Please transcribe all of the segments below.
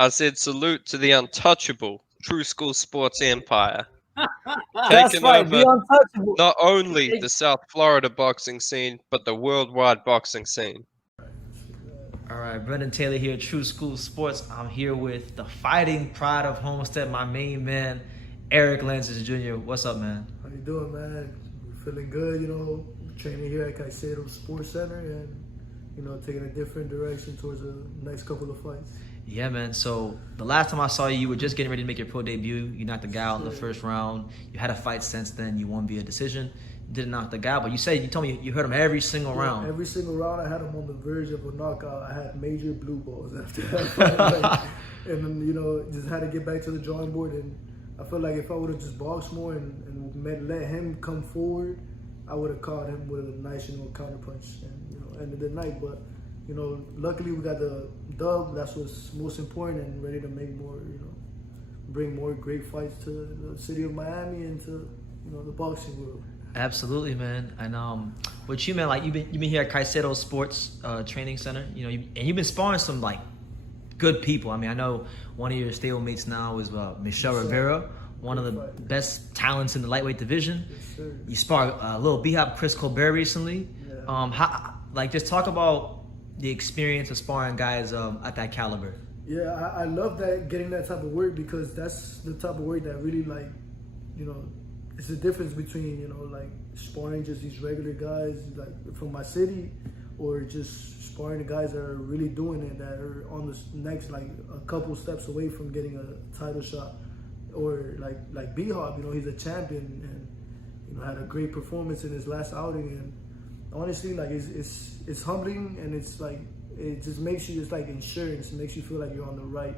I said salute to the untouchable True School Sports Empire, That's taking right. Be over untouchable. not only the South Florida boxing scene, but the worldwide boxing scene. All right, Brendan Taylor here, True School Sports. I'm here with the fighting pride of Homestead, my main man, Erick Lanzas Jr. What's up, man? How you doing, man? We're feeling good, training here at Caicedo Sports Center and, taking a different direction towards the next couple of fights. Yeah, man. So the last time I saw you, you were just getting ready to make your pro debut. You knocked the guy out in the first round. You had a fight since then. You won via decision. You didn't knock the guy out, but you told me you hurt him every single round. Every single round, I had him on the verge of a knockout. I had major blue balls after that fight. And then, just had to get back to the drawing board. And I felt like if I would have just boxed more and let him come forward, I would have caught him with a nice, counterpunch and, ended the night. But, luckily we got the dub. That's what's most important, and ready to make more, bring more great fights to the city of Miami and to, the boxing world. Absolutely, man. And with you, man, like you've been here at Caicedo Sports Training Center. And you've been sparring some like good people. I mean, I know one of your stablemates now is Michelle Rivera, one of the best talents in the lightweight division. Yes, sir. You sparred a little B-Hop Chris Colbert recently. Yeah. Just talk about the experience of sparring guys at that caliber. Yeah, I love that, getting that type of work, because that's the type of work that really, it's the difference between, sparring just these regular guys, like, from my city, or just sparring the guys that are really doing it, that are on the next, a couple steps away from getting a title shot. Or like B-Hop, he's a champion and, had a great performance in his last outing. And honestly, it's humbling, and it's it just makes you, it's like insurance. It makes you feel like you're on the right,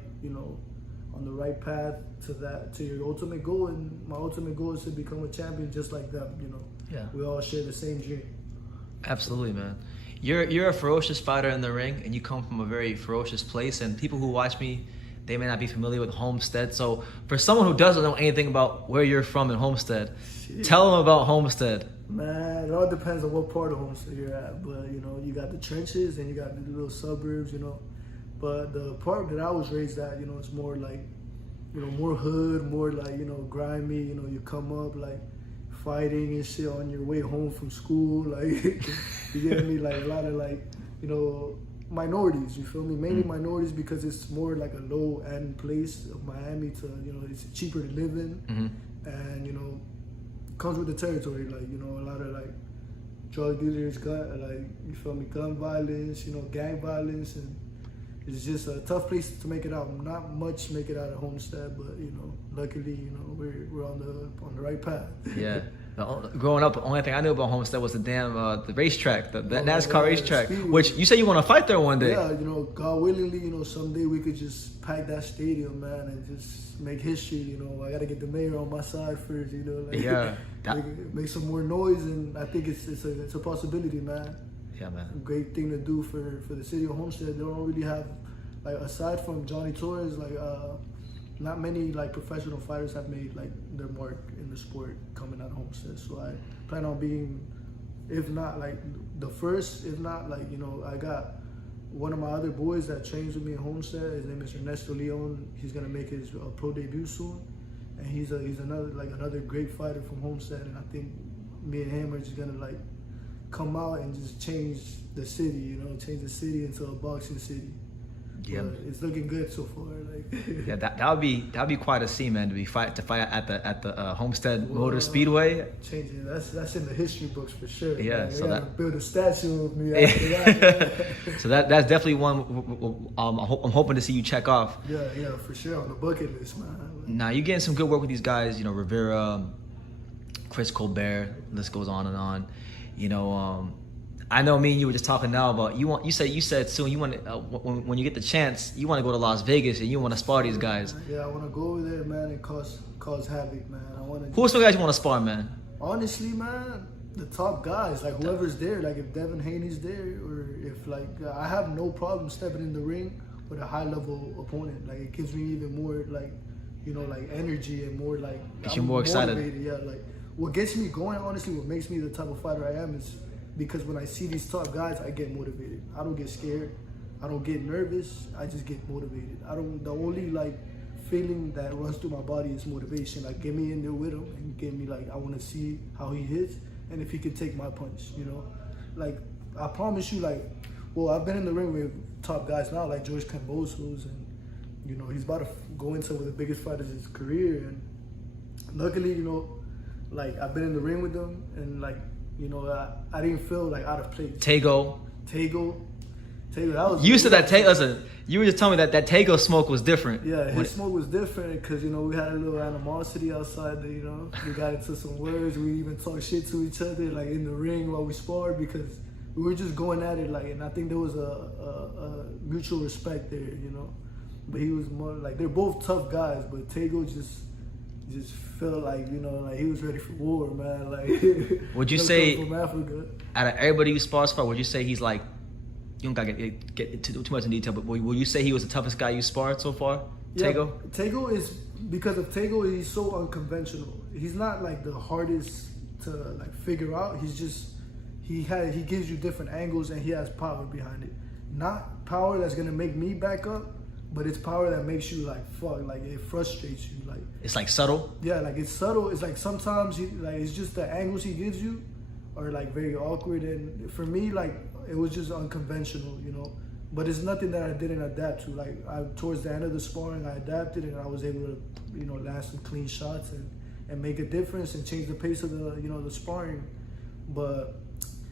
on the right path to your ultimate goal. And my ultimate goal is to become a champion just like them. Yeah. We all share the same dream. Absolutely, man. You're a ferocious fighter in the ring, and you come from a very ferocious place. And people who watch me, they may not be familiar with Homestead. So for someone who doesn't know anything about where you're from in Homestead, tell them about Homestead. Man, it all depends on what part of Homestead you're at. But, you got the trenches and you got the little suburbs, But the part that I was raised at, it's more more hood, more grimy, you come up fighting and shit on your way home from school. You get me? A lot of minorities, you feel me? Mainly minorities, because it's more like a low end place of Miami to, it's cheaper to live in. Mm-hmm. And, comes with the territory, a lot of drug dealers, you feel me, gun violence, gang violence, and it's just a tough place to make it out. Not much make it out of Homestead, but luckily, we're on the right path. Yeah. Growing up, the only thing I knew about Homestead was the racetrack, the NASCAR racetrack, which you said you want to fight there one day. Yeah, God willingly, someday we could just pack that stadium, man, and just make history. I got to get the mayor on my side first, Yeah. Make some more noise, and I think it's a possibility, man. Yeah, man. A great thing to do for the city of Homestead. They don't really have, aside from Johnny Torres, not many professional fighters have made their mark in the sport coming out of Homestead. So I plan on being, if not the first, if not I got one of my other boys that trains with me in Homestead. His name is Ernesto Leon. He's gonna make his pro debut soon, and he's another great fighter from Homestead. And I think me and him are just gonna come out and just change the city. Change the city into a boxing city. Yeah, it's looking good so far. Yeah, that would be quite a scene, man. To fight at the Homestead Motor Speedway. Changing that's in the history books for sure. Yeah, man. so that build a statue of me after that. So that's definitely one I'm hoping to see you check off. Yeah, for sure, on the bucket list, man. Now you're getting some good work with these guys. Rivera, Chris Colbert. List goes on and on. I know me and you were just talking now about you said soon you want when you get the chance you want to go to Las Vegas and you want to spar these guys. Yeah, I want to go over there, man, and cause havoc, man. I want to. Who are some guys you want to spar, man? Honestly, man, the top guys, whoever's there, if Devin Haney's there, or if I have no problem stepping in the ring with a high level opponent. It gives me even more energy and more Gets you more excited. Motivated. Yeah, what gets me going, honestly, what makes me the type of fighter I am is because when I see these top guys, I get motivated. I don't get scared. I don't get nervous. I just get motivated. The only like feeling that runs through my body is motivation. Like get me in there with him and get me like I want to see how he hits and if he can take my punch. You know, like I promise you, like, well, I've been in the ring with top guys now, like George Kambosos, and you know he's about to go into one of the biggest fights of his career. And luckily, you know, like I've been in the ring with them, and like you know I didn't feel like out of place. Tagoe. That was You said that Tagoe. Listen, you were just telling me that Tagoe smoke was different. Yeah, his smoke was different because, you know, we had a little animosity outside. You know, we got into some words. We even talked shit to each other, like in the ring while we sparred because we were just going at it. Like, and I think there was a mutual respect there, you know. But he was more like they're both tough guys, but Tagoe just felt like, you know, like he was ready for war, man. Like, would you say from Africa? Out of everybody you spars for, would you say he's like? You don't gotta get too much in detail, but will you say he was the toughest guy you sparred so far? Yeah, Tagoe? Tagoe is, because of Tagoe, he's so unconventional. He's not like the hardest to like figure out. He's just, he gives you different angles and he has power behind it. Not power that's gonna make me back up, but it's power that makes you like, fuck, like it frustrates you. Like It's like subtle? Yeah, like it's subtle. It's like sometimes it's just the angles he gives you are like very awkward. And for me, like, it was just unconventional, you know. But it's nothing that I didn't adapt to. Like towards the end of the sparring, I adapted and I was able to, you know, land some clean shots and make a difference and change the pace of the, you know, the sparring. But,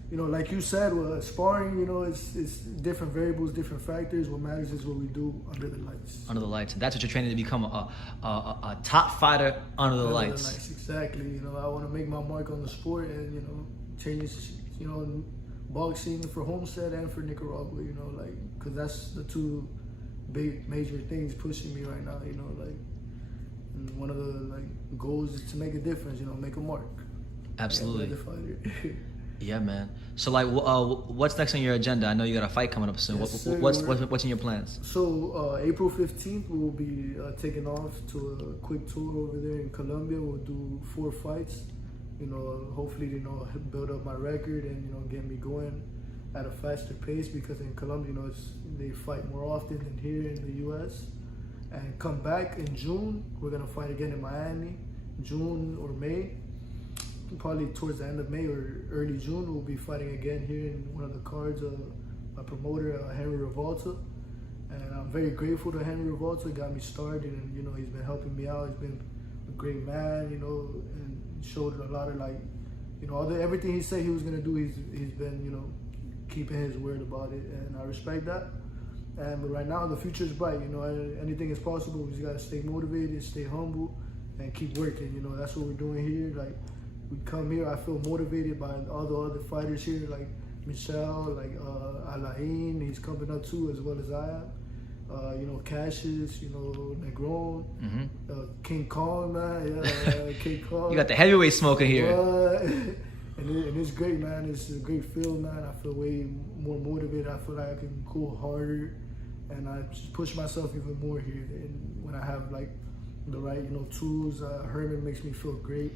you know, like you said, well, sparring, you know, it's different variables, different factors. What matters is what we do under the lights. Under the lights. And that's what you're training to become a top fighter under the lights. Exactly. You know, I want to make my mark on the sport and, you know, change, you know, boxing for Homestead and for Nicaragua, you know, like, because that's the two big major things pushing me right now, you know, like, and one of the like goals is to make a difference, you know, make a mark. Absolutely. Yeah, man. So like, what's next on your agenda? I know you got a fight coming up soon. Yes, What's in your plans? So April 15th, we'll be taking off to a quick tour over there in Colombia. We'll do 4 fights. You know, hopefully, you know, build up my record and, you know, get me going at a faster pace because in Colombia, you know, they fight more often than here in the U.S. And come back in June, we're going to fight again in Miami, June or May. Probably towards the end of May or early June, we'll be fighting again here in one of the cards of my promoter, Henry Revolta. And I'm very grateful to Henry Revolta, got me started and, you know, he's been helping me out. He's been a great man, you know, and showed a lot of like, you know, everything he said he was gonna do, he's been, you know, keeping his word about it, and I respect that. And but right now the future is bright, you know, anything is possible. We just gotta stay motivated, stay humble, and keep working. You know, that's what we're doing here. Like we come here, I feel motivated by all the other fighters here, like Michelle, like Alain, he's coming up too, as well as I am. You know, Cassius, you know, Negron, King Kong, man, yeah, King Kong. You got the heavyweight smoker here. And it's great, man. It's a great feel, man. I feel way more motivated. I feel like I can go harder, and I just push myself even more here. And when I have like the right, you know, tools, Herman makes me feel great.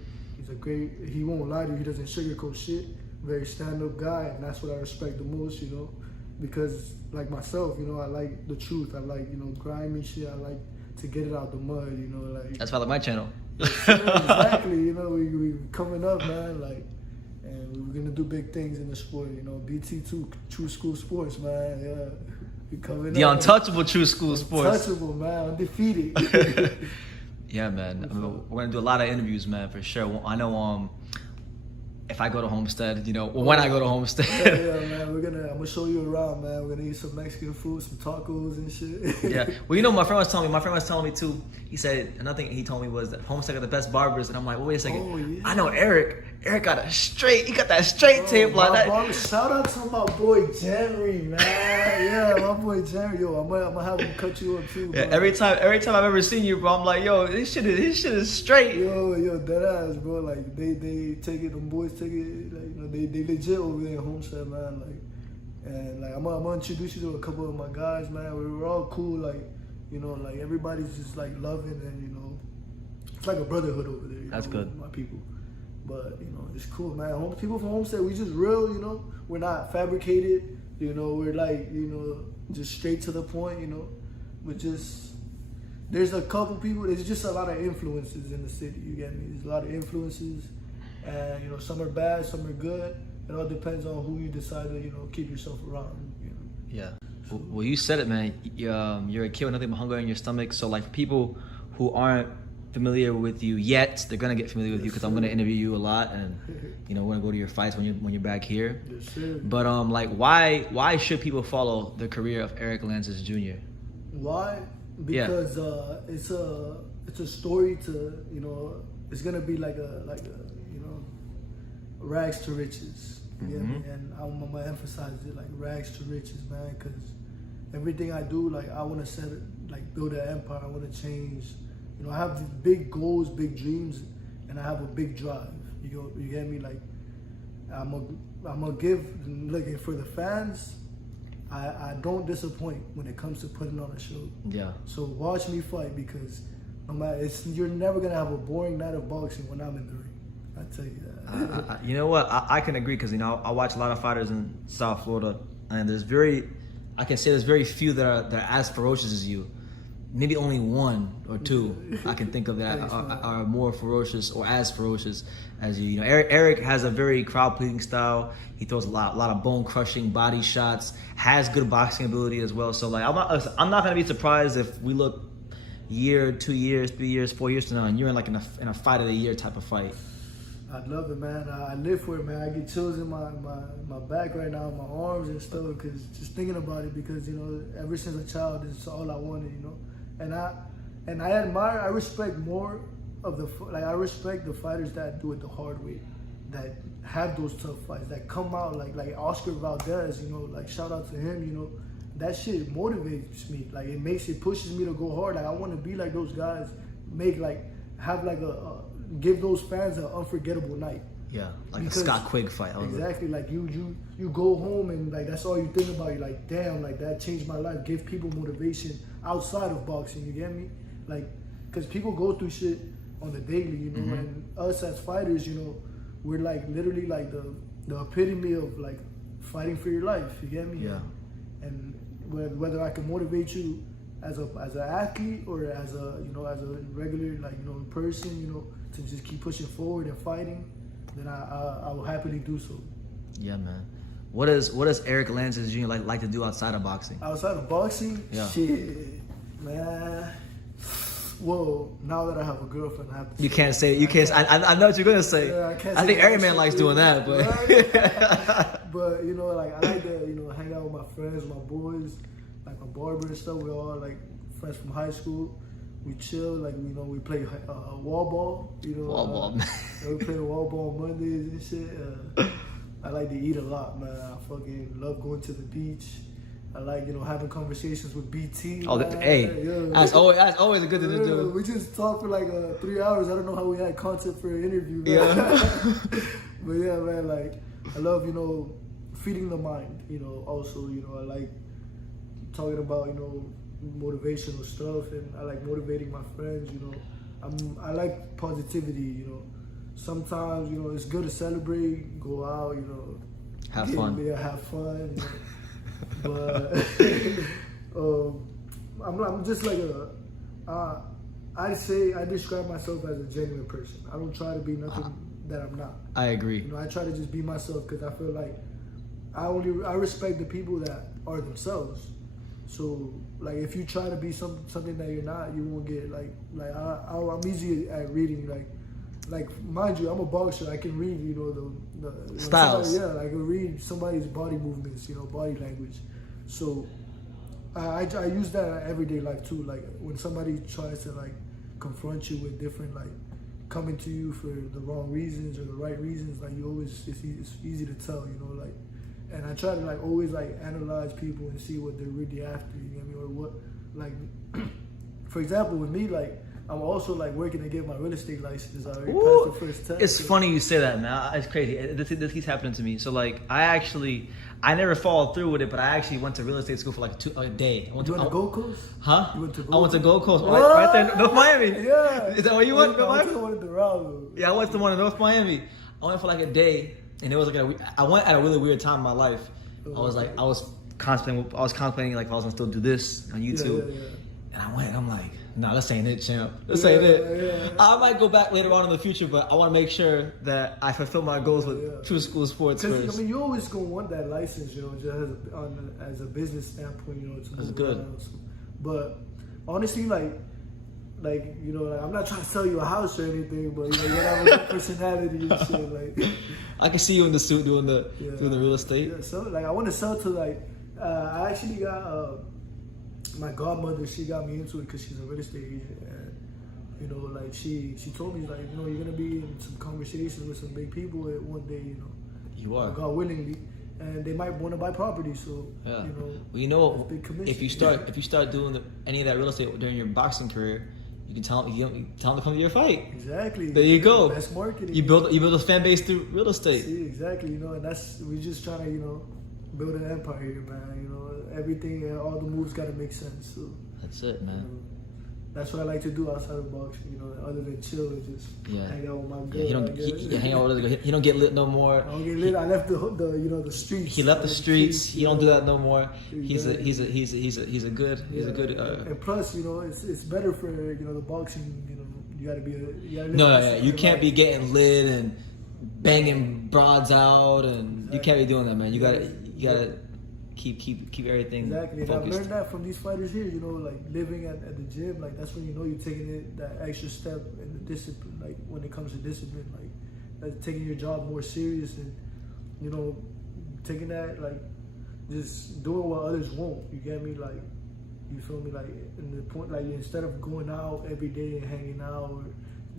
He won't lie to you. He doesn't sugarcoat shit. Very stand-up guy, and that's what I respect the most, you know. Because like myself, you know, I like the truth. I like, you know, grimy shit. I like to get it out the mud, you know, like. That's why I like my channel. Exactly, you know, we coming up, man, like, and we're gonna do big things in the sport, you know. BT2, True School Sports, man, yeah. We coming the up. untouchable True School Sports. Untouchable, man, undefeated. Yeah, man. I mean, we're gonna do a lot of interviews, man, for sure. Well, I know, if I go to Homestead, you know, when I go to Homestead. Yeah, man, I'm gonna show you around, man. We're gonna eat some Mexican food, some tacos and shit. Yeah. Well, you know, my friend was telling me too, he said, another thing he told me was that Homestead got the best barbers, and I'm like, well, wait a second. Oh, yeah. I know Erick got he got that straight tape like that. Shout out to my boy Jerry, man. Yeah, my boy Jerry. Yo, I'm gonna have him cut you up too, bro. Yeah, every time I've ever seen you, bro, I'm like, yo, this shit is straight. Yo, dead ass, bro. Like they take it, them boys take it, like, you know, they legit over there in Homestead, man. Like, and like I'm gonna introduce you to a couple of my guys, man. We're all cool, like, you know, like everybody's just like loving, and you know, it's like a brotherhood over there. That's good. My people. But, you know, it's cool, man. People from Homestead, we just real, you know. We're not fabricated, you know. We're like, you know, just straight to the point, you know. But just there's a couple people. There's just a lot of influences in the city. You get me? There's a lot of influences, and you know, some are bad, some are good. It all depends on who you decide to, you know, keep yourself around. You know? Yeah. Well, you said it, man. You're a kid with nothing but hunger in your stomach. So, like, for people who aren't familiar with you yet, they're gonna get familiar with you because I'm gonna interview you a lot, and you know, we're gonna go to your fights when you're back here. Yes, sir. But like, why should people follow the career of Erick Lanzas Jr.? Why? Because it's a story to, you know, it's gonna be like a you know, rags to riches. You get me? And I'm gonna emphasize it, like rags to riches, man. Because everything I do, like I want to build an empire. I want to change. You know, I have these big goals, big dreams, and I have a big drive. You get me? Like I'm gonna give. Looking for the fans, I don't disappoint when it comes to putting on a show. Yeah. So watch me fight because no matter, you're never gonna have a boring night of boxing when I'm in the ring. I tell you that. You know what? I can agree because, you know, I watch a lot of fighters in South Florida, and there's very few that are as ferocious as you. Maybe only one or two I can think of that are more ferocious or as ferocious as you. You know, Erick has a very crowd-pleasing style. He throws a lot of bone-crushing body shots. Has good boxing ability as well. So like, I'm not gonna be surprised if we look year, 2 years, 3 years, 4 years from now, and you're in a fight of the year type of fight. I'd love it, man. I live for it, man. I get chills in my back right now, my arms and stuff, because just thinking about it. Because you know, ever since a child, it's all I wanted, you know. And I admire, I respect more of I respect the fighters that do it the hard way, that have those tough fights, that come out like Oscar Valdez, you know, like shout out to him, you know. That shit motivates me. Like it pushes me to go hard. Like I want to be like those guys, give those fans an unforgettable night. Yeah, like because, a Scott Quigg fight. Exactly, like you go home and like that's all you think about. You're like, damn, like that changed my life. Give people motivation outside of boxing. You get me? Like, because people go through shit on the daily, you know. And us as fighters, you know, we're like literally like the epitome of like fighting for your life. You get me? Yeah. And whether I can motivate you as an athlete or as a regular person, you know, to just keep pushing forward and fighting, then I will happily do so. Yeah, man. What does Erick Lanzas Jr. like to do outside of boxing? Outside of boxing? Yeah. Shit, man. Well, now that I have a girlfriend, I have to. You can't say. You can't. I know what you're gonna say. Yeah, I can't. I think every man likes doing that, but. Right? But you know, like I like to, you know, hang out with my friends, my boys, like my barber and stuff. We're all like friends from high school. We chill, like you know, we play wall ball. You know, wall ball. We play the wall ball on Mondays and shit. I like to eat a lot, man. I fucking love going to the beach. I like, you know, having conversations with BT. Oh, that's always a good thing to do. We just talked for like 3 hours. I don't know how we had content for an interview. Man. Yeah. But yeah, man, like I love, you know, feeding the mind. You know, also, you know, I like talking about, you know, motivational stuff, and I like motivating my friends. You know, I like positivity. You know, sometimes, you know, it's good to celebrate, go out, you know, have fun. Yeah, have fun. You know. But I'm just like I describe myself as a genuine person. I don't try to be nothing that I'm not. I agree. You know, I try to just be myself because I feel like I respect the people that are themselves. So like if you try to be something that you're not, you won't get I'm easy at reading like mind you, I'm a boxer. I can read, you know, the styles. I can read somebody's body movements, you know, body language. So I use that in everyday life too. Like when somebody tries to like confront you with different like coming to you for the wrong reasons or the right reasons, like you always it's easy to tell, you know, like. And I try to like always like analyze people and see what they're really after, you know what I mean, or what like. For example, with me, like. I'm also like working to get my real estate license. I already passed the first test. It's funny you say that, man. It's crazy. This keeps happening to me. So like, I never followed through with it, but I actually went to real estate school for like a day. You went to Gold Coast? Huh? You went to Gold Coast? I went to Gold Coast, right there, North Miami. Yeah. Is that where you went? I went to one in Doral. Yeah, I went to one in North Miami. I went for like a day, and it was like I went at a really weird time in my life. I was contemplating like if I was gonna still do this on YouTube. Yeah. And I went, I'm like, nah, this ain't it, champ. This ain't it. I might go back later on in the future, but I want to make sure that I fulfill my goals with True School Sports first. I mean, you always gonna want that license, you know, just as a business standpoint, you know. That's good. Around. But honestly, like you know, like, I'm not trying to sell you a house or anything, but you know, you have a good personality and shit. Like, I can see you in the suit doing the real estate. Yeah, so like I want to sell to like I actually got my godmother. She got me into it because she's a real estate agent, and you know, like she told me like, you know, you're gonna be in some conversations with some big people one day, you know. You are. God willingly, and they might want to buy property. So yeah. you know. Well, you know, big commission. if you start doing any of that real estate during your boxing career, you can tell them to come to your fight. Exactly. There you go. Best marketing. You build a fan base through real estate. See, exactly. You know, and we're just trying to, you know, build an empire here, man. You know, everything and all the moves got to make sense. So that's it, man. You know, that's what I like to do outside of boxing. You know, other than chill and just hang out with my girl. Yeah, hang out with other girl. He don't get lit no more. I don't get lit. I left the streets. He left the streets. He don't do that no more. He's a good. And plus, you know, it's better for, you know, the boxing. You know, you gotta be you can't be getting lit and banging broads out, and you can't be doing that, man. You gotta keep everything exactly. focused. And I've learned that from these fighters here. You know, like living at the gym, like that's when you know you're taking that extra step in the discipline. Like when it comes to discipline, like that's taking your job more serious, and you know, taking that like just doing what others won't. You get me? Like, you feel me? Like in the point, like instead of going out every day and hanging out,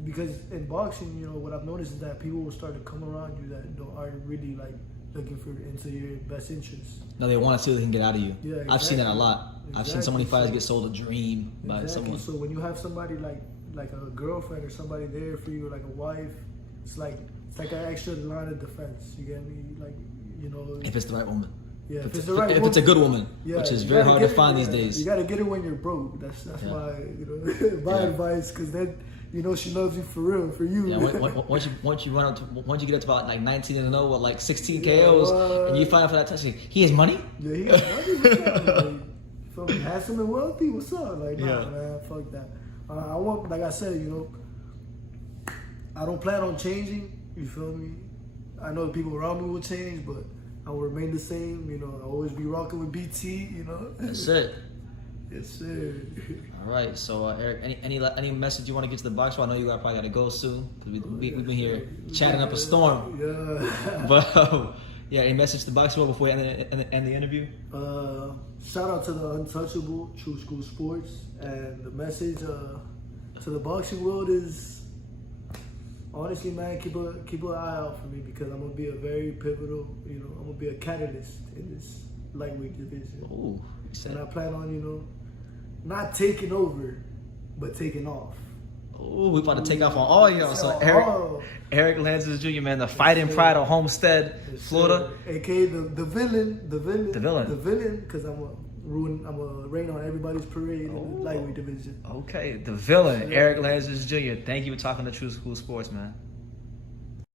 because in boxing, you know, what I've noticed is that people will start to come around you that aren't really like looking into your best interests. No, they want to see what they can get out of you. Yeah, exactly. I've seen that a lot. Exactly. I've seen so many fighters get sold a dream by someone. So when you have somebody like a girlfriend or somebody there for you, like a wife, it's like an extra line of defense. You get me? Like, you know. If it's the right woman. Yeah, if it's a good woman, which is very hard to find these days. You gotta get her when you're broke. That's my, you know, my advice, because then, you know, she loves you for real, for you. Yeah, once you get up to about like 19-0 with like 16 KOs, and you find out for that touchdown, he has money. Yeah, he has money. What's up? Like, feel me? Handsome and wealthy. What's up? Like, nah, man, fuck that. I want, like I said, you know, I don't plan on changing. You feel me? I know the people around me will change, but I will remain the same. You know, I'll always be rocking with BT. You know. That's it. Yes, sir. All right. So, Eric, any message you want to get to the box? Well, I know you probably got to go soon because we've been here chatting up a storm. Yeah. But any message to the box world before we end the interview? Shout out to the Untouchable True School Sports, and the message to the boxing world is, honestly, man, keep an eye out for me, because I'm gonna be a very pivotal. You know, I'm gonna be a catalyst in this lightweight division. Ooh. And I plan on, you know, not taking over, but taking off. Oh, we about to take off on all y'all. So Erick Lanzas Jr, man, the fighting pride of Homestead, Florida. AKA the villain, because I'm gonna rain on everybody's parade in the lightweight division. Okay, the villain, Erick Lanzas Jr. Thank you for talking to True School Sports, man.